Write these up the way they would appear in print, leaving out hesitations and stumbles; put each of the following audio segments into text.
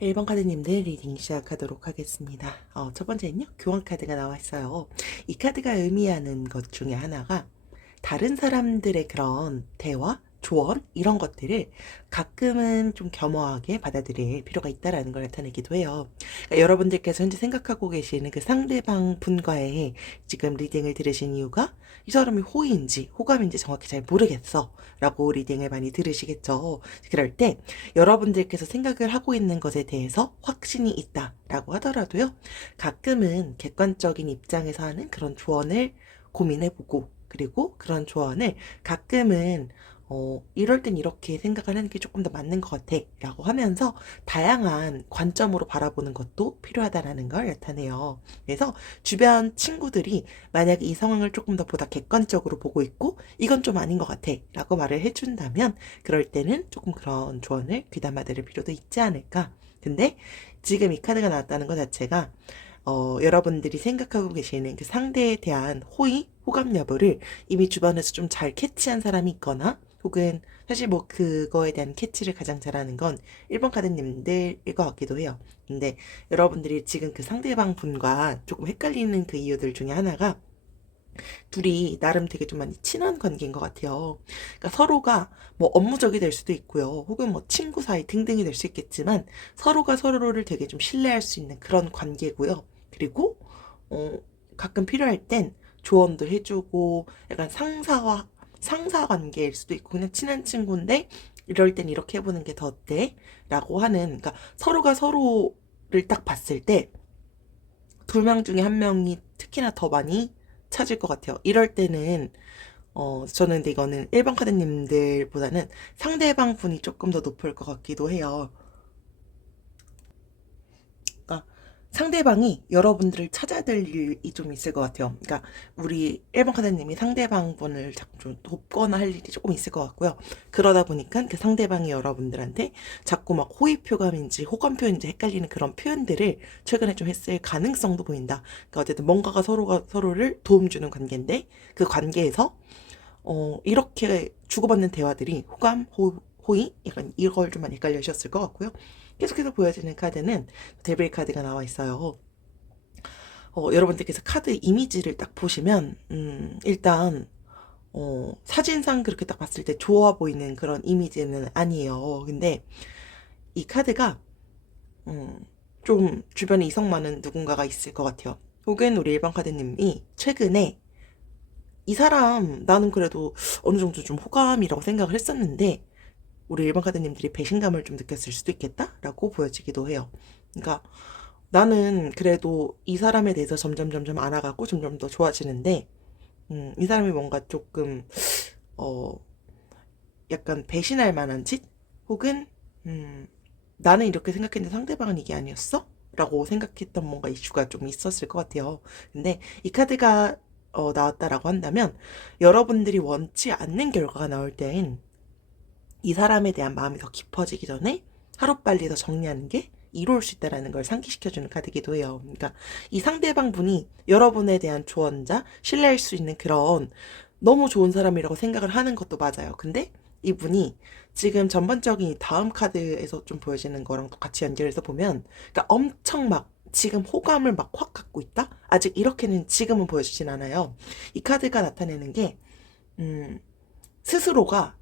1번 카드님들 리딩 시작하도록 하겠습니다. 첫 번째는요, 교환 카드가 나와 있어요. 이 카드가 의미하는 것 중에 하나가 다른 사람들의 그런 대화, 조언 이런 것들을 가끔은 좀 겸허하게 받아들일 필요가 있다라는 걸 나타내기도 해요. 그러니까 여러분들께서 현재 생각하고 계시는 그 상대방 분과의 지금 리딩을 들으신 이유가 이 사람이 호의인지 호감인지 정확히 잘 모르겠어 라고 리딩을 많이 들으시겠죠. 그럴 때 여러분들께서 생각을 하고 있는 것에 대해서 확신이 있다라고 하더라도요, 가끔은 객관적인 입장에서 하는 그런 조언을 고민해보고, 그리고 그런 조언을 가끔은 이럴 땐 이렇게 생각을 하는 게 조금 더 맞는 것 같아 라고 하면서 다양한 관점으로 바라보는 것도 필요하다라는 걸 나타내요. 그래서 주변 친구들이 만약에 이 상황을 조금 더 보다 객관적으로 보고 있고 이건 좀 아닌 것 같아 라고 말을 해준다면, 그럴 때는 조금 그런 조언을 귀담아 들을 필요도 있지 않을까. 근데 지금 이 카드가 나왔다는 것 자체가 여러분들이 생각하고 계시는 그 상대에 대한 호의, 호감 여부를 이미 주변에서 좀 잘 캐치한 사람이 있거나, 혹은 사실 뭐 그거에 대한 캐치를 가장 잘하는 건 1번 카드님들일 것 같기도 해요. 근데 여러분들이 지금 그 상대방 분과 조금 헷갈리는 그 이유들 중에 하나가 둘이 나름 되게 좀 많이 친한 관계인 것 같아요. 그러니까 서로가 뭐 업무적이 될 수도 있고요. 혹은 뭐 친구 사이 등등이 될 수 있겠지만 서로가 서로를 되게 좀 신뢰할 수 있는 그런 관계고요. 그리고 어, 가끔 필요할 땐 조언도 해주고 약간 상사 관계일 수도 있고 그냥 친한 친구인데 이럴 땐 이렇게 해보는 게 더 어때? 라고 하는, 그러니까 서로가 서로를 딱 봤을 때 두 명 중에 한 명이 특히나 더 많이 찾을 것 같아요. 이럴 때는 저는 근데 이거는 일반 카드님들보다는 상대방 분이 조금 더 높을 것 같기도 해요. 그러니까 상대방이 여러분들을 찾아들 일이 좀 있을 것 같아요. 그러니까 우리 1번 카드님이 상대방 분을 자꾸 좀 돕거나 할 일이 조금 있을 것 같고요. 그러다 보니까 그 상대방이 여러분들한테 자꾸 막 호의표감인지 호감표인지 헷갈리는 그런 표현들을 최근에 좀 했을 가능성도 보인다. 그러니까 어쨌든 뭔가가 서로가 서로를 도움 주는 관계인데 그 관계에서 이렇게 주고받는 대화들이 호의? 약간 이걸 좀 많이 헷갈려주셨을 것 같고요. 계속해서 보여지는 카드는 데빌 카드가 나와 있어요. 여러분들께서 카드 이미지를 딱 보시면, 일단, 사진상 그렇게 딱 봤을 때 좋아 보이는 그런 이미지는 아니에요. 근데 이 카드가, 음, 좀 주변에 이성 많은 누군가가 있을 것 같아요. 혹은 우리 일반 카드님이 최근에 이 사람 나는 그래도 어느 정도 좀 호감이라고 생각을 했었는데 우리 일반 카드님들이 배신감을 좀 느꼈을 수도 있겠다라고 보여지기도 해요. 그러니까 나는 그래도 이 사람에 대해서 점점 알아가고 점점 더 좋아지는데 이 사람이 뭔가 조금 어 약간 배신할 만한 짓, 혹은 음 나는 이렇게 생각했는데 상대방은 이게 아니었어? 라고 생각했던 뭔가 이슈가 좀 있었을 것 같아요. 근데 이 카드가 나왔다라고 한다면 여러분들이 원치 않는 결과가 나올 땐 이 사람에 대한 마음이 더 깊어지기 전에 하루빨리 더 정리하는 게 이로울 수 있다라는 걸 상기시켜주는 카드기도 해요. 그러니까 이 상대방 분이 여러분에 대한 조언자, 신뢰할 수 있는 그런 너무 좋은 사람이라고 생각을 하는 것도 맞아요. 근데 이분이 지금 전반적인 이 다음 카드에서 좀 보여지는 거랑 같이 연결해서 보면, 그러니까 엄청 막 지금 호감을 막 확 갖고 있다? 아직 이렇게는 지금은 보여주진 않아요. 이 카드가 나타내는 게, 음, 스스로가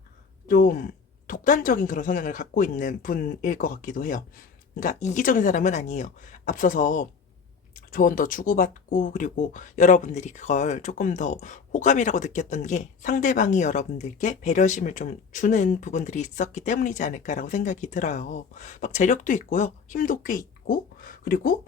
좀 독단적인 그런 성향을 갖고 있는 분일 것 같기도 해요. 그러니까 이기적인 사람은 아니에요. 앞서서 조언도 주고받고, 그리고 여러분들이 그걸 조금 더 호감이라고 느꼈던 게 상대방이 여러분들께 배려심을 좀 주는 부분들이 있었기 때문이지 않을까라고 생각이 들어요. 막 재력도 있고요. 힘도 꽤 있고, 그리고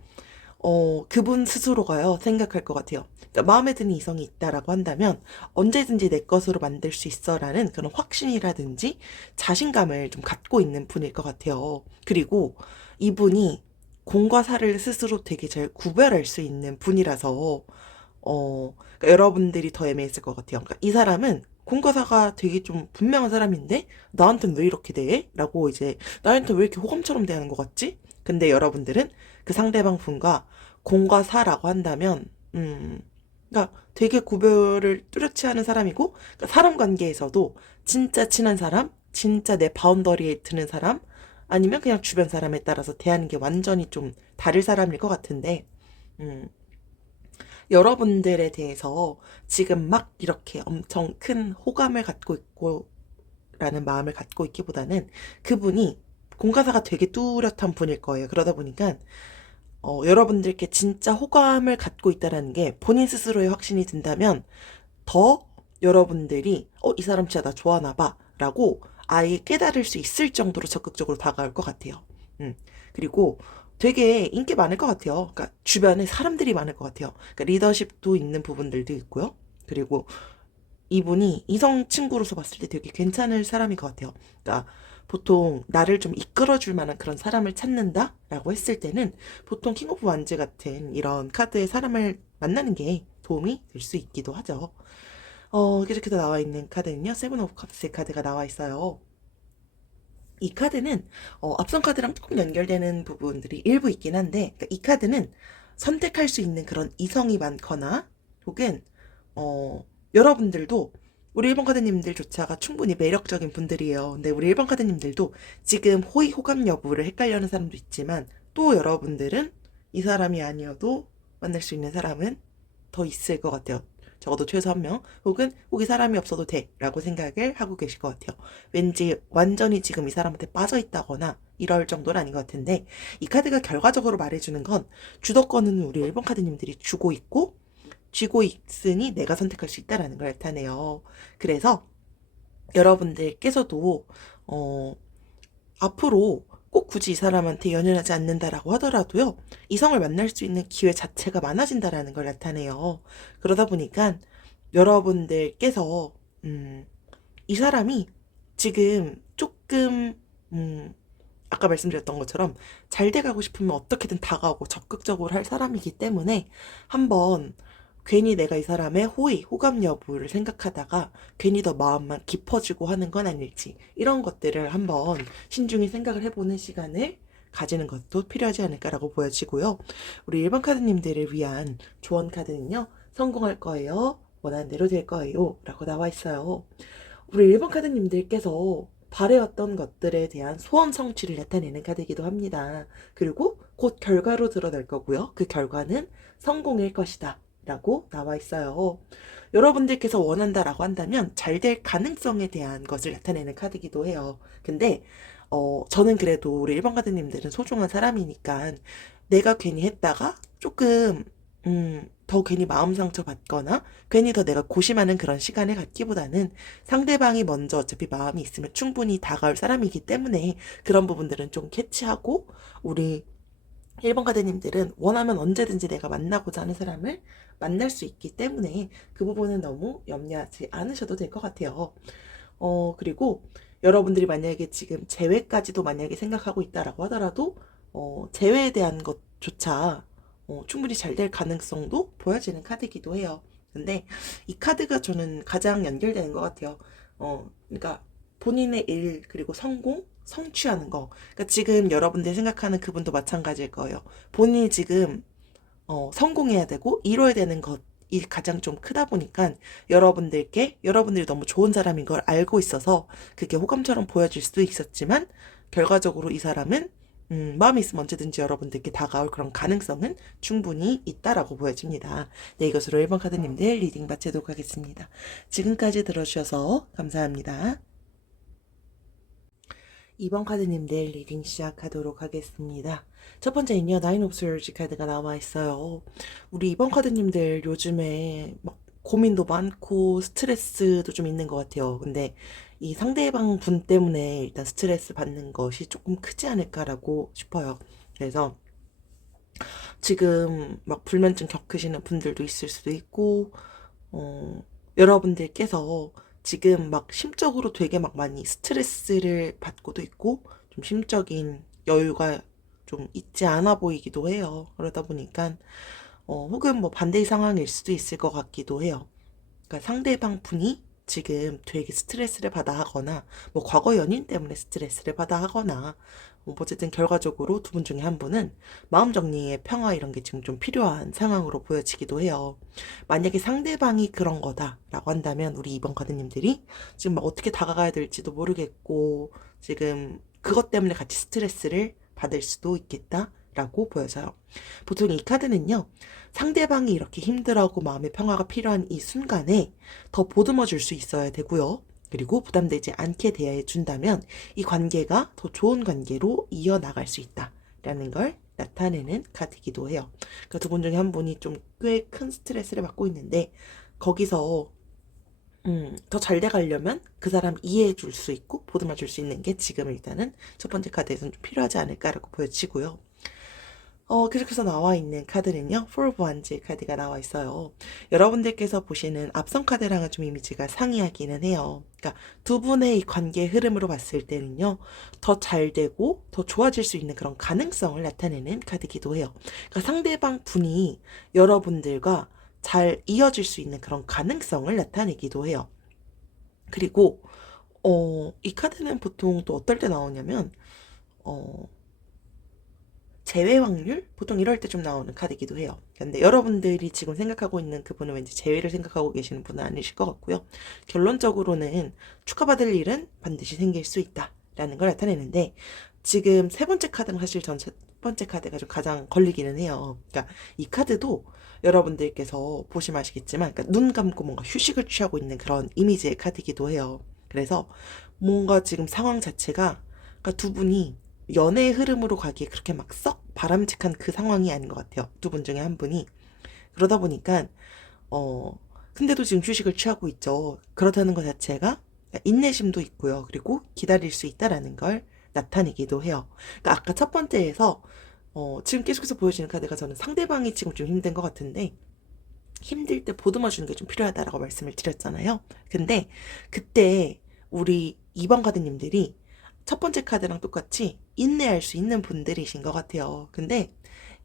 그분 스스로가요, 생각할 것 같아요. 그러니까 마음에 드는 이성이 있다라고 한다면 언제든지 내 것으로 만들 수 있어라는 그런 확신이라든지 자신감을 좀 갖고 있는 분일 것 같아요. 그리고 이분이 공과 사를 스스로 되게 잘 구별할 수 있는 분이라서, 그러니까 여러분들이 더 애매했을 것 같아요. 그러니까 이 사람은 공과 사가 되게 좀 분명한 사람인데 나한테는 왜 이렇게 대해? 라고 이제 나한테 왜 이렇게 호감처럼 대하는 것 같지? 근데 여러분들은 그 상대방 분과 공과 사라고 한다면, 그러니까 되게 구별을 뚜렷이 하는 사람이고, 그러니까 사람 관계에서도 진짜 친한 사람, 진짜 내 바운더리에 드는 사람, 아니면 그냥 주변 사람에 따라서 대하는 게 완전히 좀 다를 사람일 것 같은데, 음, 여러분들에 대해서 지금 막 이렇게 엄청 큰 호감을 갖고 있고, 라는 마음을 갖고 있기보다는 그분이 공과사가 되게 뚜렷한 분일 거예요. 그러다 보니까 여러분들께 진짜 호감을 갖고 있다라는 게 본인 스스로의 확신이 든다면 더 여러분들이 이 사람 진짜 나 좋아하나 봐 라고 아예 깨달을 수 있을 정도로 적극적으로 다가올 것 같아요. 그리고 되게 인기 많을 것 같아요. 그러니까 주변에 사람들이 많을 것 같아요. 그러니까 리더십도 있는 부분들도 있고요. 그리고 이분이 이성 친구로서 봤을 때 되게 괜찮을 사람인 것 같아요. 그러니까 보통 나를 좀 이끌어줄 만한 그런 사람을 찾는다라고 했을 때는 보통 킹 오브 완즈 같은 이런 카드의 사람을 만나는 게 도움이 될 수 있기도 하죠. 이렇게 나와 있는 카드는요, 세븐 오브 컵스의 카드가 나와 있어요. 이 카드는 앞선 카드랑 조금 연결되는 부분들이 일부 있긴 한데, 그러니까 이 카드는 선택할 수 있는 그런 이성이 많거나 혹은 여러분들도 우리 1번 카드님들조차가 충분히 매력적인 분들이에요. 근데 우리 1번 카드님들도 지금 호의 호감 여부를 헷갈려하는 사람도 있지만 또 여러분들은 이 사람이 아니어도 만날 수 있는 사람은 더 있을 것 같아요. 적어도 최소 한 명, 혹은 이 사람이 없어도 돼 라고 생각을 하고 계실 것 같아요. 왠지 완전히 지금 이 사람한테 빠져 있다거나 이럴 정도는 아닌 것 같은데, 이 카드가 결과적으로 말해주는 건 주도권은 우리 1번 카드님들이 주고 있고 쥐고 있으니 내가 선택할 수 있다라는 걸 나타내요. 그래서 여러분들께서도 앞으로 꼭 굳이 이 사람한테 연연하지 않는다라고 하더라도요, 이성을 만날 수 있는 기회 자체가 많아진다라는 걸 나타내요. 그러다 보니까 여러분들께서 이 사람이 지금 조금 아까 말씀드렸던 것처럼 잘 돼가고 싶으면 어떻게든 다가오고 적극적으로 할 사람이기 때문에 한번 괜히 내가 이 사람의 호의, 호감 여부를 생각하다가 괜히 더 마음만 깊어지고 하는 건 아닐지, 이런 것들을 한번 신중히 생각을 해보는 시간을 가지는 것도 필요하지 않을까라고 보여지고요. 우리 1번 카드님들을 위한 조언 카드는요, 성공할 거예요, 원하는 대로 될 거예요 라고 나와 있어요. 우리 1번 카드님들께서 바래왔던 것들에 대한 소원 성취를 나타내는 카드이기도 합니다. 그리고 곧 결과로 드러날 거고요. 그 결과는 성공일 것이다 라고 나와 있어요. 여러분들께서 원한다라고 한다면 잘 될 가능성에 대한 것을 나타내는 카드이기도 해요. 근데 저는 그래도 우리 1번 카드님들은 소중한 사람이니까 내가 괜히 했다가 조금 더 괜히 마음 상처 받거나 괜히 더 내가 고심하는 그런 시간을 갖기보다는 상대방이 먼저 어차피 마음이 있으면 충분히 다가올 사람이기 때문에 그런 부분들은 좀 캐치하고, 우리 1번 카드님들은 원하면 언제든지 내가 만나고자 하는 사람을 만날 수 있기 때문에 그 부분은 너무 염려하지 않으셔도 될 것 같아요. 그리고 여러분들이 만약에 지금 재회까지도 만약에 생각하고 있다라고 하더라도 재회에 대한 것조차 충분히 잘 될 가능성도 보여지는 카드이기도 해요. 근데 이 카드가 저는 가장 연결되는 것 같아요. 그러니까 본인의 일, 그리고 성공, 성취하는 거. 그러니까 지금 여러분들이 생각하는 그분도 마찬가지일 거예요. 본인이 지금 성공해야 되고 이뤄야 되는 것이 가장 좀 크다 보니까 여러분들이 너무 좋은 사람인 걸 알고 있어서 그게 호감처럼 보여질 수도 있었지만, 결과적으로 이 사람은 마음이 있으면 언제든지 여러분들께 다가올 그런 가능성은 충분히 있다라고 보여집니다. 네, 이것으로 1번 카드님들 리딩 마치도록 하겠습니다. 지금까지 들어주셔서 감사합니다. 2번 카드님들 리딩 시작하도록 하겠습니다. 첫 번째는요, 나인 오브 스워즈 카드가 나와 있어요. 우리 2번 카드님들 요즘에 막 고민도 많고 스트레스도 좀 있는 것 같아요. 근데 이 상대방 분 때문에 일단 스트레스 받는 것이 조금 크지 않을까라고 싶어요. 그래서 지금 막 불면증 겪으시는 분들도 있을 수도 있고, 여러분들께서 지금 막 심적으로 되게 막 많이 스트레스를 받고도 있고, 좀 심적인 여유가 좀 있지 않아 보이기도 해요. 그러다 보니까, 혹은 뭐 반대의 상황일 수도 있을 것 같기도 해요. 그러니까 상대방 분이 지금 되게 스트레스를 받아 하거나, 뭐 과거 연인 때문에 스트레스를 받아 하거나, 뭐 어쨌든 결과적으로 두 분 중에 한 분은 마음 정리의 평화 이런 게 지금 좀 필요한 상황으로 보여지기도 해요. 만약에 상대방이 그런 거다라고 한다면 우리 2번 카드님들이 지금 막 어떻게 다가가야 될지도 모르겠고, 지금 그것 때문에 같이 스트레스를 받을 수도 있겠다라고 보여져요. 보통 이 카드는요, 상대방이 이렇게 힘들어하고 마음의 평화가 필요한 이 순간에 더 보듬어 줄 수 있어야 되고요. 그리고 부담되지 않게 대해 준다면 이 관계가 더 좋은 관계로 이어나갈 수 있다라는 걸 나타내는 카드이기도 해요. 그러니까 두 분 중에 한 분이 좀 꽤 큰 스트레스를 받고 있는데 거기서 더 잘 돼가려면 그 사람 이해해 줄 수 있고 보듬어 줄 수 있는 게 지금 일단은 첫 번째 카드에서는 좀 필요하지 않을까라고 보여지고요. 계속해서 나와 있는 카드는요, Four of Wands 카드가 나와 있어요. 여러분들께서 보시는 앞선 카드랑은 좀 이미지가 상이하기는 해요. 그러니까 두 분의 이 관계의 흐름으로 봤을 때는요, 더 잘 되고 더 좋아질 수 있는 그런 가능성을 나타내는 카드이기도 해요. 그러니까 상대방 분이 여러분들과 잘 이어질 수 있는 그런 가능성을 나타내기도 해요. 그리고 이 카드는 보통 또 어떨 때 나오냐면 재회 확률? 보통 이럴 때 좀 나오는 카드이기도 해요. 근데 여러분들이 지금 생각하고 있는 그분은 왠지 재회를 생각하고 계시는 분은 아니실 것 같고요. 결론적으로는 축하받을 일은 반드시 생길 수 있다라는 걸 나타내는데 지금 세 번째 카드는 사실 전 첫 번째 카드가 좀 가장 걸리기는 해요. 그러니까 이 카드도 여러분들께서 보시면 아시겠지만 그러니까 눈 감고 뭔가 휴식을 취하고 있는 그런 이미지의 카드이기도 해요. 그래서 뭔가 지금 상황 자체가 그러니까 두 분이 연애의 흐름으로 가기에 그렇게 막 썩 바람직한 그 상황이 아닌 것 같아요. 두 분 중에 한 분이. 그러다 보니까, 근데도 지금 휴식을 취하고 있죠. 그렇다는 것 자체가 인내심도 있고요. 그리고 기다릴 수 있다라는 걸 나타내기도 해요. 그러니까 아까 첫 번째에서, 지금 계속해서 보여지는 카드가 저는 상대방이 지금 좀 힘든 것 같은데, 힘들 때 보듬어 주는 게 좀 필요하다라고 말씀을 드렸잖아요. 근데 그때 우리 2번 카드님들이 첫 번째 카드랑 똑같이 인내할 수 있는 분들이신 것 같아요. 근데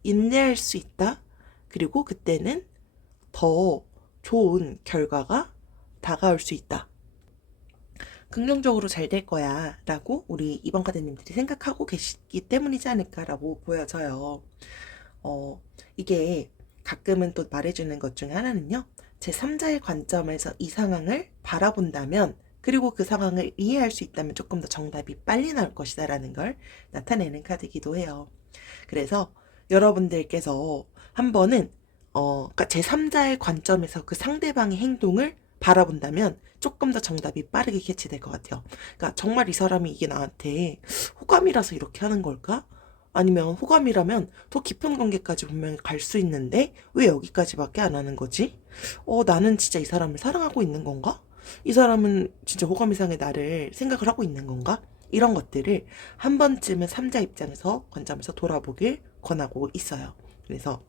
인내할 수 있다. 그리고 그때는 더 좋은 결과가 다가올 수 있다. 긍정적으로 잘 될 거야 라고 우리 2번 카드님들이 생각하고 계시기 때문이지 않을까라고 보여져요. 이게 가끔은 또 말해주는 것 중에 하나는요, 제3자의 관점에서 이 상황을 바라본다면 그리고 그 상황을 이해할 수 있다면 조금 더 정답이 빨리 나올 것이다 라는 걸 나타내는 카드이기도 해요. 그래서 여러분들께서 한 번은 그러니까 제3자의 관점에서 그 상대방의 행동을 바라본다면 조금 더 정답이 빠르게 캐치될 것 같아요. 그러니까 정말 이 사람이 이게 나한테 호감이라서 이렇게 하는 걸까? 아니면 호감이라면 더 깊은 관계까지 분명히 갈 수 있는데 왜 여기까지밖에 안 하는 거지? 나는 진짜 이 사람을 사랑하고 있는 건가? 이 사람은 진짜 호감 이상의 나를 생각을 하고 있는 건가? 이런 것들을 한 번쯤은 3자 입장에서 관점에서 돌아보길 권하고 있어요. 그래서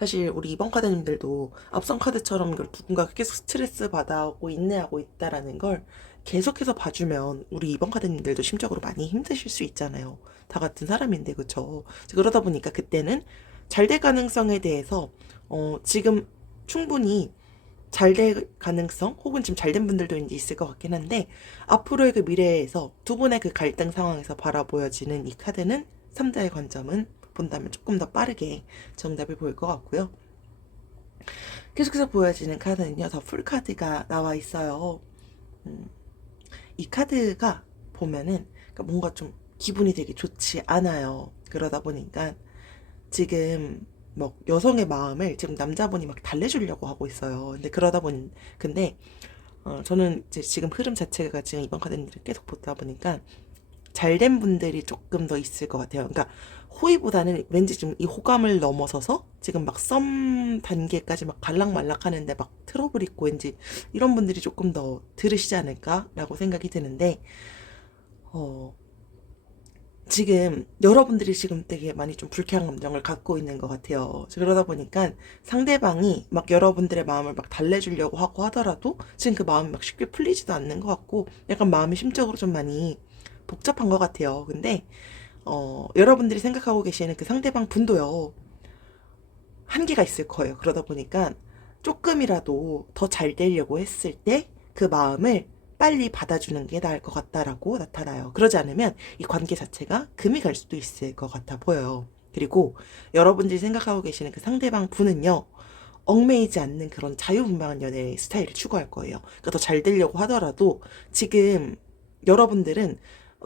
사실 우리 이번 카드님들도 앞선 카드처럼 이걸 누군가 계속 스트레스 받아오고 인내하고 있다라는 걸 계속해서 봐주면 우리 이번 카드님들도 심적으로 많이 힘드실 수 있잖아요. 다 같은 사람인데 그쵸? 그러다 보니까 그때는 잘 될 가능성에 대해서 지금 충분히 잘 될 가능성 혹은 좀 잘 된 분들도 이제 있을 것 같긴 한데 앞으로의 그 미래에서 두 분의 그 갈등 상황에서 바라보여지는 이 카드는 3자의 관점은 본다면 조금 더 빠르게 정답을 보일 것 같고요. 계속해서 보여지는 카드는요, 더 풀 카드가 나와 있어요. 이 카드가 보면은 그러니까 뭔가 좀 기분이 되게 좋지 않아요. 그러다 보니까 지금 뭐 여성의 마음을 지금 남자분이 막 달래주려고 하고 있어요. 근데 저는 이제 지금 흐름 자체가 지금 이번 카드를 계속 보다 보니까 잘된 분들이 조금 더 있을 것 같아요. 그러니까 호의보다는 왠지 좀 이 호감을 넘어서서 지금 막 썸 단계까지 막 갈락말락 하는데 막 트러블 있고 왠지 이런 분들이 조금 더 들으시지 않을까라고 생각이 드는데, 어, 지금 여러분들이 지금 되게 많이 좀 불쾌한 감정을 갖고 있는 것 같아요. 그러다 보니까 상대방이 막 여러분들의 마음을 막 달래주려고 하고 하더라도 지금 그 마음이 막 쉽게 풀리지도 않는 것 같고 약간 마음이 심적으로 좀 많이 복잡한 것 같아요. 근데 여러분들이 생각하고 계시는 그 상대방 분도요, 한계가 있을 거예요. 그러다 보니까 조금이라도 더 잘 되려고 했을 때 그 마음을 빨리 받아주는 게 나을 것 같다라고 나타나요. 그러지 않으면 이 관계 자체가 금이 갈 수도 있을 것 같아 보여요. 그리고 여러분들이 생각하고 계시는 그 상대방 분은요, 얽매이지 않는 그런 자유분방한 연애 스타일을 추구할 거예요. 그러니까 더 잘 되려고 하더라도 지금 여러분들은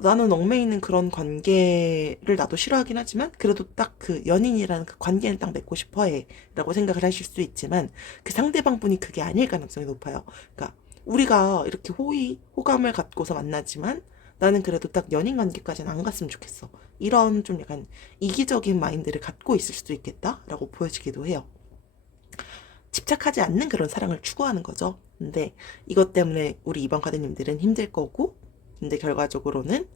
나는 얽매 있는 그런 관계를 나도 싫어하긴 하지만 그래도 딱 그 연인이라는 그 관계는 딱 맺고 싶어 해 라고 생각을 하실 수 있지만 그 상대방 분이 그게 아닐 가능성이 높아요. 그러니까 우리가 이렇게 호감을 갖고서 만나지만 나는 그래도 딱 연인 관계까지는 안 갔으면 좋겠어. 이런 좀 약간 이기적인 마인드를 갖고 있을 수도 있겠다라고 보여지기도 해요. 집착하지 않는 그런 사랑을 추구하는 거죠. 근데 이것 때문에 우리 2번 카드님들은 힘들 거고, 근데 결과적으로는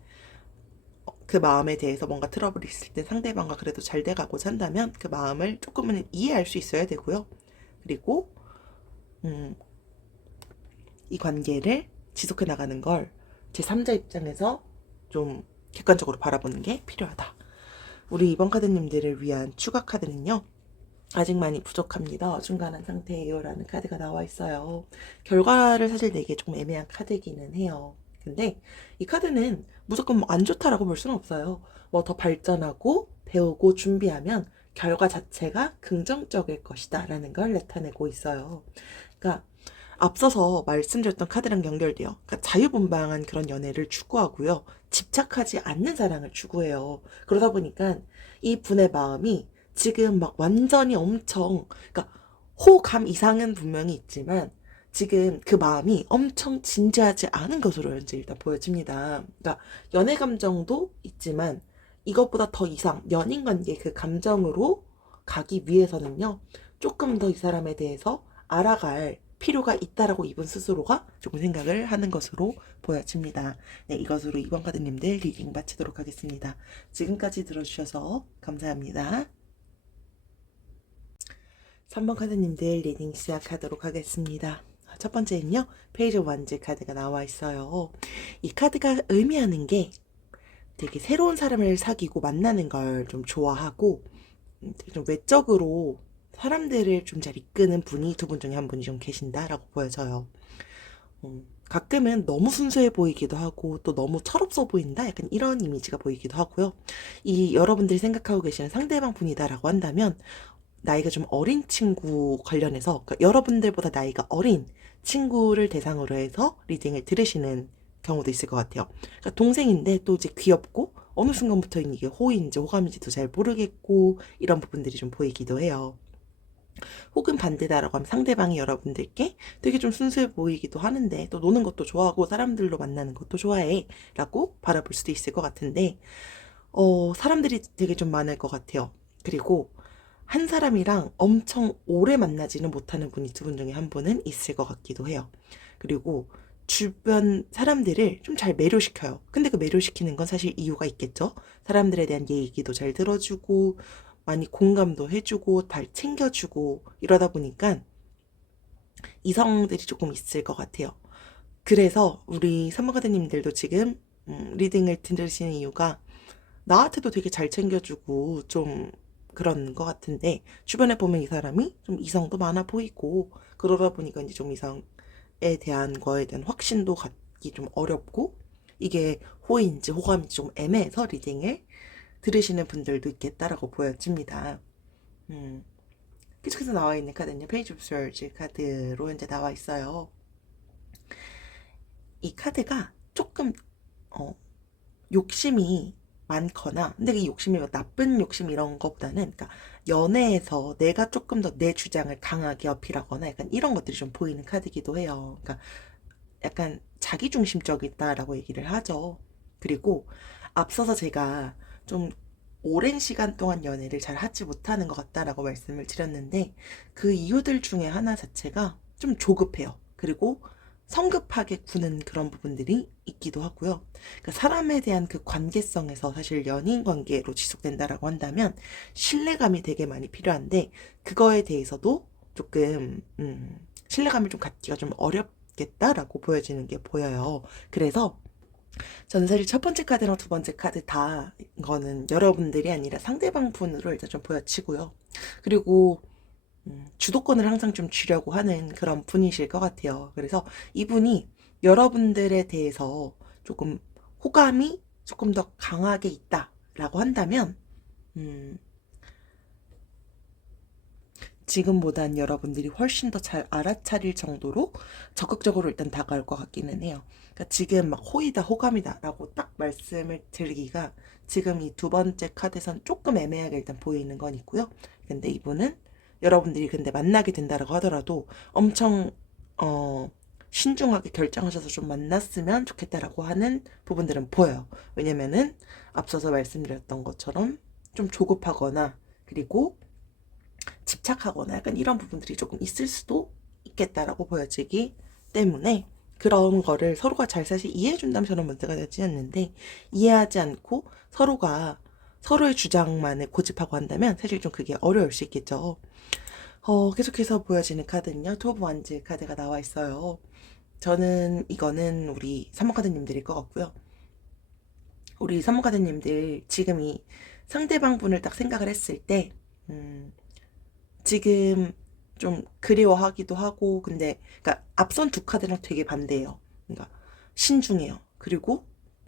그 마음에 대해서 뭔가 트러블이 있을 때 상대방과 그래도 잘 돼가고자 한다면 그 마음을 조금은 이해할 수 있어야 되고요. 그리고 이 관계를 지속해 나가는 걸 제3자 입장에서 좀 객관적으로 바라보는 게 필요하다. 우리 2번 카드님들을 위한 추가 카드는요. 아직 많이 부족합니다. 중간한 상태예요. 라는 카드가 나와 있어요. 결과를 사실 내기 조금 애매한 카드이기는 해요. 근데 이 카드는 무조건 뭐 안 좋다라고 볼 수는 없어요. 뭐 더 발전하고 배우고 준비하면 결과 자체가 긍정적일 것이다. 라는 걸 나타내고 있어요. 그러니까 앞서서 말씀드렸던 카드랑 연결돼요. 그러니까 자유분방한 그런 연애를 추구하고요. 집착하지 않는 사랑을 추구해요. 그러다 보니까 이 분의 마음이 지금 막 완전히 엄청, 그러니까 호감 이상은 분명히 있지만 지금 그 마음이 엄청 진지하지 않은 것으로 현재 일단 보여집니다. 그러니까 연애 감정도 있지만 이것보다 더 이상 연인 관계 그 감정으로 가기 위해서는요. 조금 더 이 사람에 대해서 알아갈 필요가 있다라고 이분 스스로가 조금 생각을 하는 것으로 보여집니다. 네, 이것으로 2번 카드님들 리딩 마치도록 하겠습니다. 지금까지 들어주셔서 감사합니다. 3번 카드님들 리딩 시작하도록 하겠습니다. 첫 번째는요, 페이지 원즈 카드가 나와 있어요. 이 카드가 의미하는 게 되게 새로운 사람을 사귀고 만나는 걸 좀 좋아하고, 좀 외적으로 사람들을 좀 잘 이끄는 분이 두 분 중에 한 분이 좀 계신다라고 보여져요. 가끔은 너무 순수해 보이기도 하고 또 너무 철없어 보인다 약간 이런 이미지가 보이기도 하고요. 이 여러분들이 생각하고 계시는 상대방 분이다라고 한다면 나이가 좀 어린 친구 관련해서 그러니까 여러분들보다 나이가 어린 친구를 대상으로 해서 리딩을 들으시는 경우도 있을 것 같아요. 그러니까 동생인데 또 이제 귀엽고 어느 순간부터 이게 호인지 호감인지도 잘 모르겠고 이런 부분들이 좀 보이기도 해요. 혹은 반대다라고 하면 상대방이 여러분들께 되게 좀 순수해 보이기도 하는데 또 노는 것도 좋아하고 사람들로 만나는 것도 좋아해 라고 바라볼 수도 있을 것 같은데 사람들이 되게 좀 많을 것 같아요. 그리고 한 사람이랑 엄청 오래 만나지는 못하는 분이 두 분 중에 한 분은 있을 것 같기도 해요. 그리고 주변 사람들을 좀 잘 매료시켜요. 근데 그 매료시키는 건 사실 이유가 있겠죠. 사람들에 대한 얘기도 잘 들어주고 많이 공감도 해주고 잘 챙겨주고 이러다 보니까 이성들이 조금 있을 것 같아요. 그래서 우리 선머가드님들도 지금 리딩을 들으시는 이유가 나한테도 되게 잘 챙겨주고 좀 그런 것 같은데 주변에 보면 이 사람이 좀 이성도 많아 보이고 그러다 보니까 이제 좀 이성에 대한 거에 대한 확신도 갖기 좀 어렵고 이게 호인지 호감인지 좀 애매해서 리딩을 들으시는 분들도 있겠다라고 보여집니다. 계속해서 나와 있는 카드는요. 페이지 오브 스워즈 카드로 현재 나와 있어요. 이 카드가 조금 욕심이 많거나 근데 이 욕심이 나쁜 욕심 이런 것보다는 그러니까 연애에서 내가 조금 더 내 주장을 강하게 어필하거나 약간 이런 것들이 좀 보이는 카드이기도 해요. 그러니까 약간 자기중심적이다라고 얘기를 하죠. 그리고 앞서서 제가 좀 오랜 시간 동안 연애를 잘 하지 못하는 것 같다라고 말씀을 드렸는데 그 이유들 중에 하나 자체가 좀 조급해요. 그리고 성급하게 구는 그런 부분들이 있기도 하고요. 그러니까 사람에 대한 그 관계성에서 사실 연인 관계로 지속된다라고 한다면 신뢰감이 되게 많이 필요한데 그거에 대해서도 조금 신뢰감을 좀 갖기가 좀 어렵겠다라고 보여지는 게 보여요. 그래서 저는 사실 첫 번째 카드랑 두 번째 카드 다 이거는 여러분들이 아니라 상대방 분으로 일단 좀 보여지고요. 그리고 주도권을 항상 좀 쥐려고 하는 그런 분이실 것 같아요. 그래서 이분이 여러분들에 대해서 조금 호감이 조금 더 강하게 있다라고 한다면 지금보단 여러분들이 훨씬 더 잘 알아차릴 정도로 적극적으로 일단 다가올 것 같기는 해요. 그러니까 지금 막 호의다, 호감이다 라고 딱 말씀을 드리기가 지금 이 두 번째 카드에선 조금 애매하게 일단 보이는 건 있고요. 근데 이분은 여러분들이 근데 만나게 된다라고 하더라도 엄청 신중하게 결정하셔서 좀 만났으면 좋겠다라고 하는 부분들은 보여요. 왜냐면은 앞서서 말씀드렸던 것처럼 좀 조급하거나 그리고 집착하거나 약간 이런 부분들이 조금 있을 수도 있겠다라고 보여지기 때문에 그런 거를 서로가 잘 사실 이해해준다면 저는 문제가 되지 않는데 이해하지 않고 서로가 서로의 주장만을 고집하고 한다면 사실 좀 그게 어려울 수 있겠죠. 계속해서 보여지는 카드는요. 투 오브 완즈 카드가 나와 있어요. 저는 이거는 우리 산모카드님들일 것 같고요. 우리 산모카드님들 지금 이 상대방 분을 딱 생각을 했을 때 지금 좀 그리워하기도 하고 근데 그러니까 앞선 두 카드랑 되게 반대예요. 그러니까 신중해요. 그리고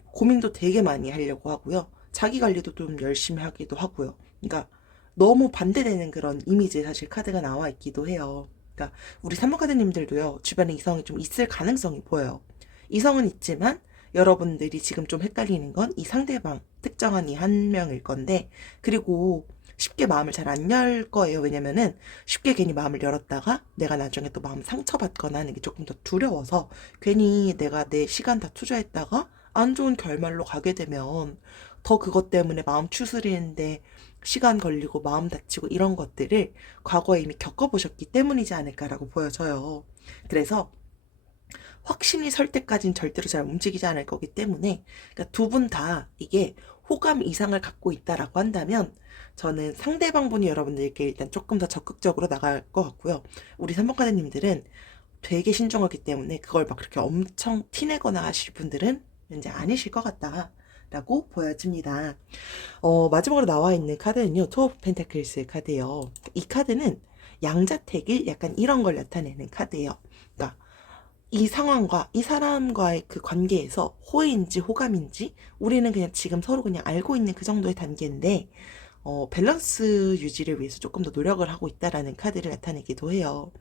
고민도 되게 많이 하려고 하고요. 자기 관리도 좀 열심히 하기도 하고요. 그러니까 너무 반대되는 그런 이미지 사실 카드가 나와 있기도 해요. 그러니까 우리 산모카드님들도요. 주변에 이성이 좀 있을 가능성이 보여요. 이성은 있지만 여러분들이 지금 좀 헷갈리는 건 이 상대방 특정한 이 한 명일 건데 그리고 쉽게 마음을 잘 안 열 거예요. 왜냐면은 쉽게 괜히 마음을 열었다가 내가 나중에 또 마음 상처받거나 하는 게 조금 더 두려워서 괜히 내가 내 시간 다 투자했다가 안 좋은 결말로 가게 되면 더 그것 때문에 마음 추스리는데 시간 걸리고 마음 다치고 이런 것들을 과거에 이미 겪어보셨기 때문이지 않을까라고 보여져요. 그래서 확신이 설 때까지는 절대로 잘 움직이지 않을 거기 때문에 그러니까 두 분 다 이게 호감 이상을 갖고 있다라고 한다면 저는 상대방 분이 여러분들께 일단 조금 더 적극적으로 나갈 것 같고요. 우리 3번 카드님들은 되게 신중하기 때문에 그걸 막 그렇게 엄청 티내거나 하실 분들은 왠지 아니실 것 같다라고 보여집니다. 마지막으로 나와 있는 카드는요. 투 오브 펜타클스 카드예요. 이 카드는 양자택일 약간 이런 걸 나타내는 카드예요. 그러니까 이 상황과 이 사람과의 그 관계에서 호의인지 호감인지 우리는 그냥 지금 서로 그냥 알고 있는 그 정도의 단계인데 밸런스 유지를 위해서 조금 더 노력을 하고 있다라는 카드를 나타내기도 해요.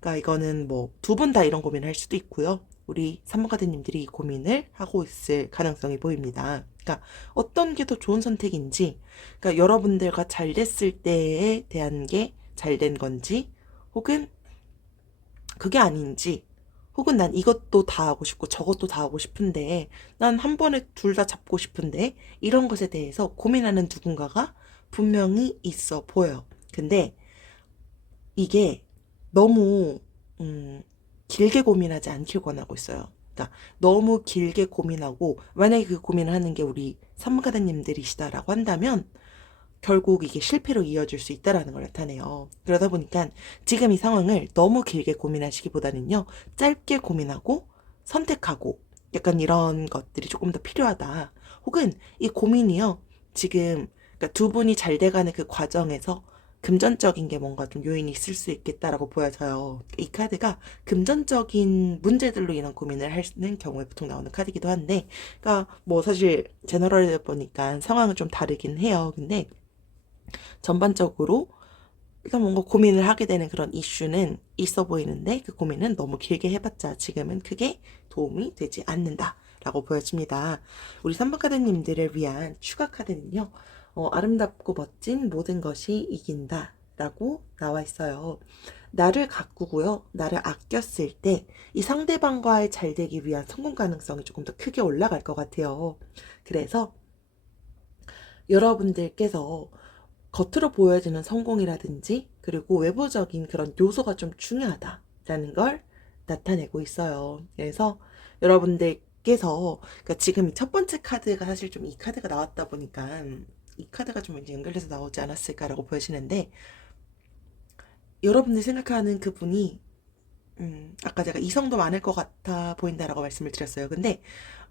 그러니까 이거는 뭐 두 분 다 이런 고민을 할 수도 있고요. 우리 산모카드님들이 이 고민을 하고 있을 가능성이 보입니다. 그러니까 어떤 게 더 좋은 선택인지, 그러니까 여러분들과 잘 됐을 때에 대한 게 잘 된 건지, 혹은 그게 아닌지, 혹은 난 이것도 다 하고 싶고 저것도 다 하고 싶은데 난 한 번에 둘 다 잡고 싶은데 이런 것에 대해서 고민하는 누군가가 분명히 있어 보여요. 근데 이게 너무 길게 고민하지 않길 권하고 있어요. 그러니까 너무 길게 고민하고 만약에 그 고민을 하는 게 우리 산모가다님들이시다라고 한다면 결국 이게 실패로 이어질 수 있다라는 걸 나타내요. 그러다 보니까 지금 이 상황을 너무 길게 고민하시기보다는요. 짧게 고민하고 선택하고 약간 이런 것들이 조금 더 필요하다. 혹은 이 고민이요. 지금 그러니까 두 분이 잘 돼가는 그 과정에서 금전적인 게 뭔가 좀 요인이 있을 수 있겠다라고 보여져요. 이 카드가 금전적인 문제들로 인한 고민을 하는 경우에 보통 나오는 카드이기도 한데, 그러니까 뭐 사실 제너럴이다 보니까 상황은 좀 다르긴 해요. 근데 전반적으로 일단 뭔가 고민을 하게 되는 그런 이슈는 있어 보이는데 그 고민은 너무 길게 해봤자 지금은 크게 도움이 되지 않는다 라고 보여집니다. 우리 3번 카드님들을 위한 추가 카드는요. 아름답고 멋진 모든 것이 이긴다 라고 나와 있어요. 나를 가꾸고요. 나를 아꼈을 때 이 상대방과의 잘 되기 위한 성공 가능성이 조금 더 크게 올라갈 것 같아요. 그래서 여러분들께서 겉으로 보여지는 성공이라든지 그리고 외부적인 그런 요소가 좀 중요하다라는 걸 나타내고 있어요. 그래서 여러분들께서 그러니까 지금 이 첫 번째 카드가 사실 좀 이 카드가 나왔다 보니까 이 카드가 좀 이제 연결돼서 나오지 않았을까라고 보여지는데 여러분들이 생각하는 그분이 아까 제가 이성도 많을 것 같아 보인다라고 말씀을 드렸어요. 근데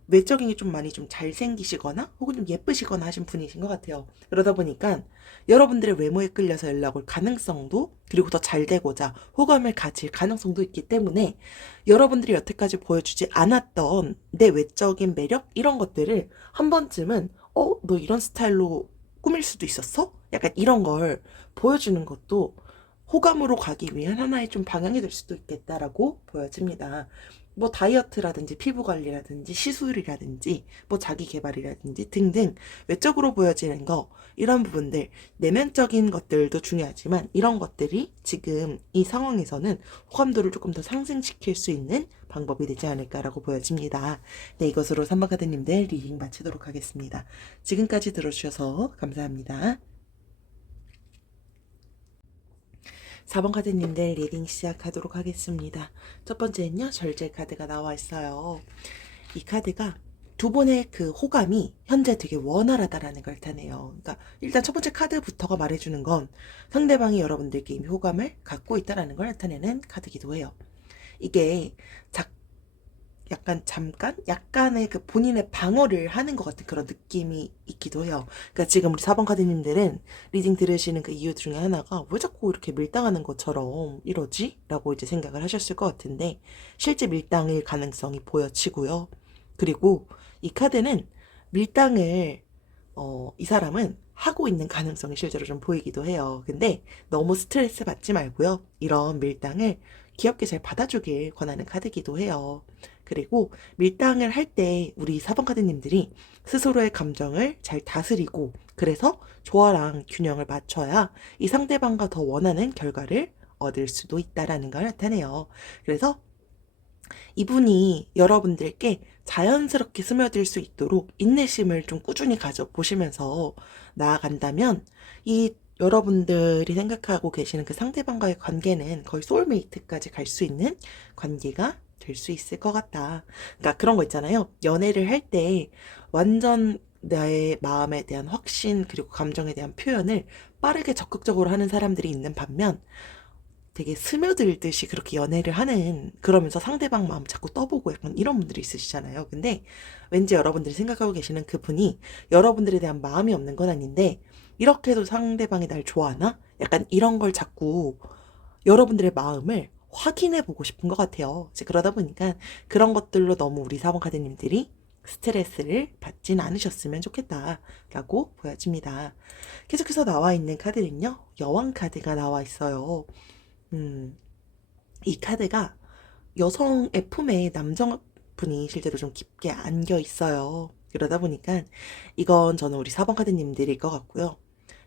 외적인 게 좀 많이 좀 잘생기시거나 혹은 좀 예쁘시거나 하신 분이신 것 같아요. 그러다 보니까 여러분들의 외모에 끌려서 연락 올 가능성도 그리고 더 잘 되고자 호감을 가질 가능성도 있기 때문에 여러분들이 여태까지 보여주지 않았던 내 외적인 매력 이런 것들을 한 번쯤은 너 이런 스타일로 꾸밀 수도 있었어? 약간 이런 걸 보여주는 것도 호감으로 가기 위한 하나의 좀 방향이 될 수도 있겠다라고 보여집니다. 뭐 다이어트라든지 피부 관리라든지 시술이라든지 뭐 자기 개발이라든지 등등 외적으로 보여지는 거, 이런 부분들, 내면적인 것들도 중요하지만 이런 것들이 지금 이 상황에서는 호감도를 조금 더 상승시킬 수 있는 방법이 되지 않을까라고 보여집니다. 네, 이것으로 3번 카드님들 리딩 마치도록 하겠습니다. 지금까지 들어주셔서 감사합니다. 4번 카드님들 리딩 시작하도록 하겠습니다. 첫 번째는요, 절제 카드가 나와 있어요. 이 카드가 두 분의 그 호감이 현재 되게 원활하다라는 걸 나타내요. 그러니까 일단 첫 번째 카드부터가 말해주는 건 상대방이 여러분들께 이미 호감을 갖고 있다라는 걸 나타내는 카드이기도 해요. 이게 약간 약간의 그 본인의 방어를 하는 것 같은 그런 느낌이 있기도 해요. 그러니까 지금 우리 4번 카드님들은 리딩 들으시는 그 이유 중에 하나가 왜 자꾸 이렇게 밀당하는 것처럼 이러지? 라고 이제 생각을 하셨을 것 같은데, 실제 밀당일 가능성이 보여지고요. 그리고 이 카드는 밀당을 이 사람은 하고 있는 가능성이 실제로 좀 보이기도 해요. 근데 너무 스트레스 받지 말고요. 이런 밀당을 귀엽게 잘 받아주길 권하는 카드기도 해요. 그리고 밀당을 할 때 우리 4번 카드님들이 스스로의 감정을 잘 다스리고, 그래서 조화랑 균형을 맞춰야 이 상대방과 더 원하는 결과를 얻을 수도 있다라는 걸 나타내요. 그래서 이분이 여러분들께 자연스럽게 스며들 수 있도록 인내심을 좀 꾸준히 가져보시면서 나아간다면, 이 여러분들이 생각하고 계시는 그 상대방과의 관계는 거의 소울메이트까지 갈 수 있는 관계가 될 수 있을 것 같다. 그러니까 그런 거 있잖아요. 연애를 할 때 완전 나의 마음에 대한 확신 그리고 감정에 대한 표현을 빠르게 적극적으로 하는 사람들이 있는 반면, 되게 스며들듯이 그렇게 연애를 하는, 그러면서 상대방 마음 자꾸 떠보고 약간 이런 분들이 있으시잖아요. 근데 왠지 여러분들이 생각하고 계시는 그분이 여러분들에 대한 마음이 없는 건 아닌데, 이렇게 해도 상대방이 날 좋아하나? 약간 이런 걸 자꾸 여러분들의 마음을 확인해 보고 싶은 것 같아요. 이제 그러다 보니까 그런 것들로 너무 우리 4번 카드님들이 스트레스를 받진 않으셨으면 좋겠다라고 보여집니다. 계속해서 나와 있는 카드는요, 여왕 카드가 나와 있어요. 이 카드가 여성의 품에 남성분이 실제로 좀 깊게 안겨 있어요. 그러다 보니까 이건 저는 우리 4번 카드님들일 것 같고요.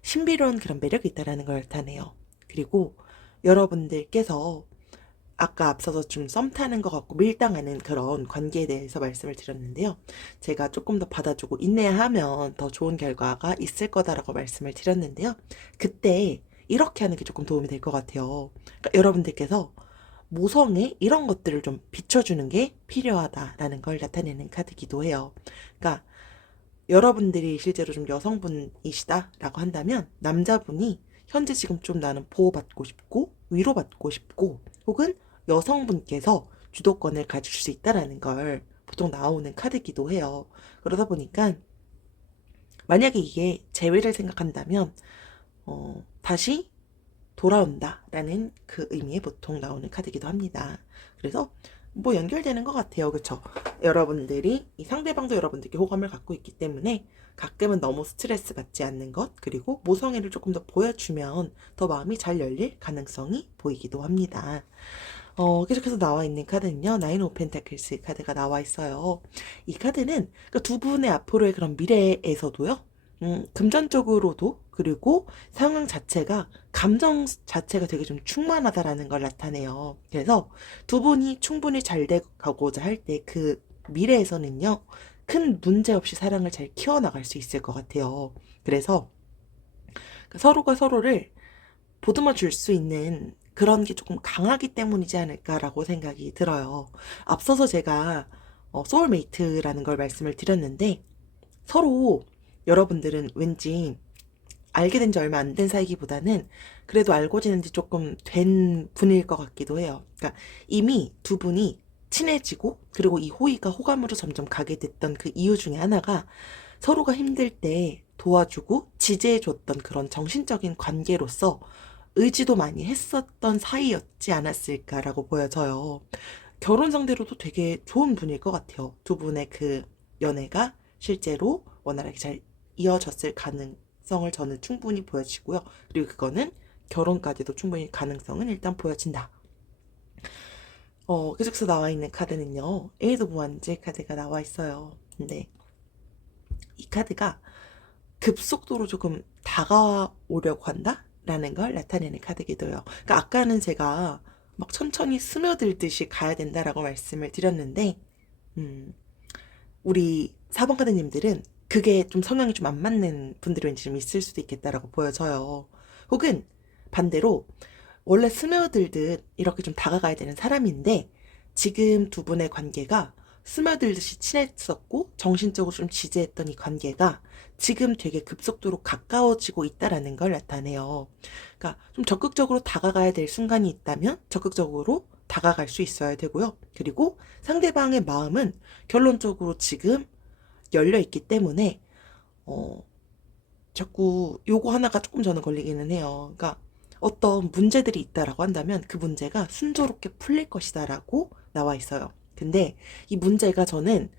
신비로운 그런 매력이 있다라는 걸 나타내요. 그리고 여러분들께서 아까 앞서서 좀 썸 타는 것 같고 밀당하는 그런 관계에 대해서 말씀을 드렸는데요. 제가 조금 더 받아주고 인내하면 더 좋은 결과가 있을 거다라고 말씀을 드렸는데요. 그때 이렇게 하는 게 조금 도움이 될 것 같아요. 그러니까 여러분들께서 모성애 이런 것들을 좀 비춰주는 게 필요하다라는 걸 나타내는 카드기도 해요. 그러니까 여러분들이 실제로 좀 여성분이시다라고 한다면, 남자분이 현재 지금 좀 나는 보호받고 싶고 위로받고 싶고, 혹은 여성분께서 주도권을 가질 수 있다라는 걸 보통 나오는 카드기도 해요. 그러다 보니까 만약에 이게 재회를 생각한다면 다시 돌아온다라는 그 의미에 보통 나오는 카드이기도 합니다. 그래서 뭐 연결되는 것 같아요. 그쵸? 여러분들이 이 상대방도 여러분들께 호감을 갖고 있기 때문에 가끔은 너무 스트레스 받지 않는 것, 그리고 모성애를 조금 더 보여주면 더 마음이 잘 열릴 가능성이 보이기도 합니다. 계속해서 나와 있는 카드는요, 나인 오브 펜타클스 카드가 나와 있어요. 이 카드는 그러니까 두 분의 앞으로의 그런 미래에서도요, 금전적으로도, 그리고 상황 자체가, 감정 자체가 되게 좀 충만하다라는 걸 나타내요. 그래서 두 분이 충분히 잘 돼가고자 할 때 그 미래에서는요, 큰 문제 없이 사랑을 잘 키워나갈 수 있을 것 같아요. 그래서 서로가 서로를 보듬어 줄 수 있는 그런 게 조금 강하기 때문이지 않을까라고 생각이 들어요. 앞서서 제가 소울메이트라는 걸 말씀을 드렸는데, 서로 여러분들은 왠지 알게 된 지 얼마 안 된 사이기보다는 그래도 알고 지낸 지 조금 된 분일 것 같기도 해요. 그러니까 이미 두 분이 친해지고, 그리고 이 호의가 호감으로 점점 가게 됐던 그 이유 중에 하나가 서로가 힘들 때 도와주고 지지해줬던 그런 정신적인 관계로서 의지도 많이 했었던 사이였지 않았을까라고 보여져요. 결혼 상대로도 되게 좋은 분일 것 같아요. 두 분의 그 연애가 실제로 원활하게 잘 이어졌을 가능성을 저는 충분히 보여지고요. 그리고 그거는 결혼까지도 충분히 가능성은 일단 보여진다. 계속해서 나와 있는 카드는요, 에이드 오브 완즈 카드가 나와 있어요. 근데 이 카드가 급속도로 조금 다가오려고 한다? 라는 걸 나타내는 카드기도 해요. 그러니까 아까는 제가 막 천천히 스며들듯이 가야 된다라고 말씀을 드렸는데, 음, 우리 4번 카드님들은 그게 좀 성향이 좀 안 맞는 분들이 왠지 좀 있을 수도 있겠다라고 보여져요. 혹은 반대로 원래 스며들듯 이렇게 좀 다가가야 되는 사람인데 지금 두 분의 관계가 스며들듯이 친했었고 정신적으로 좀 지지했던 이 관계가 지금 되게 급속도로 가까워지고 있다라는 걸 나타내요. 그러니까 좀 적극적으로 다가가야 될 순간이 있다면 적극적으로 다가갈 수 있어야 되고요. 그리고 상대방의 마음은 결론적으로 지금 열려 있기 때문에 어, 자꾸 요거 하나가 조금 저는 걸리기는 해요. 그러니까 어떤 문제들이 있다라고 한다면 그 문제가 순조롭게 풀릴 것이다라고 나와 있어요. 근데 이 문제가 저는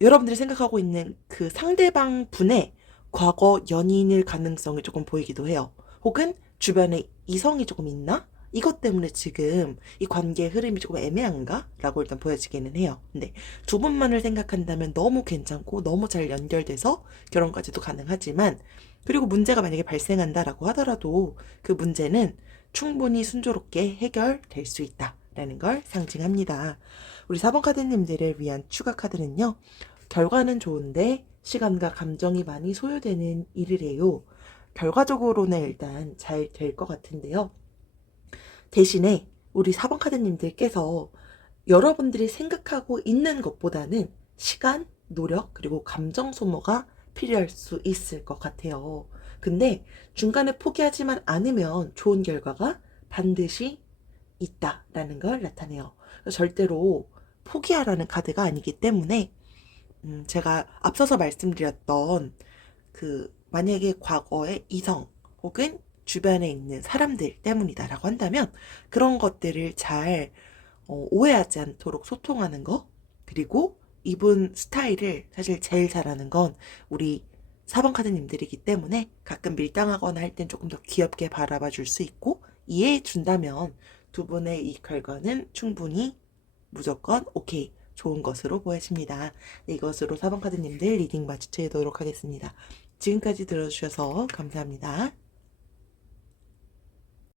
여러분들이 생각하고 있는 그 상대방 분의 과거 연인일 가능성이 조금 보이기도 해요. 혹은 주변에 이성이 조금 있나? 이것 때문에 지금 이 관계의 흐름이 조금 애매한가? 라고 일단 보여지기는 해요. 근데 두 분만을 생각한다면 너무 괜찮고 너무 잘 연결돼서 결혼까지도 가능하지만 그리고 문제가 만약에 발생한다라고 하더라도 그 문제는 충분히 순조롭게 해결될 수 있다라는 걸 상징합니다. 우리 4번 카드님들을 위한 추가 카드는요. 결과는 좋은데 시간과 감정이 많이 소요되는 일이래요. 결과적으로는 일단 잘 될 것 같은데요. 대신에 우리 4번 카드님들께서 여러분들이 생각하고 있는 것보다는 시간, 노력, 그리고 감정 소모가 필요할 수 있을 것 같아요. 근데 중간에 포기하지만 않으면 좋은 결과가 반드시 있다라는 걸 나타내요. 절대로 포기하라는 카드가 아니기 때문에 제가 앞서서 말씀드렸던 그 만약에 과거의 이성 혹은 주변에 있는 사람들 때문이다라고 한다면 그런 것들을 잘 오해하지 않도록 소통하는 거 그리고 이분 스타일을 사실 제일 잘하는 건 우리 4번 카드님들이기 때문에 가끔 밀당하거나 할 땐 조금 더 귀엽게 바라봐 줄 수 있고 이해해 준다면 두 분의 이 결과는 충분히 무조건 오케이 좋은 것으로 보여집니다. 네, 이것으로 4번 카드님들 리딩 마치도록 하겠습니다. 지금까지 들어주셔서 감사합니다.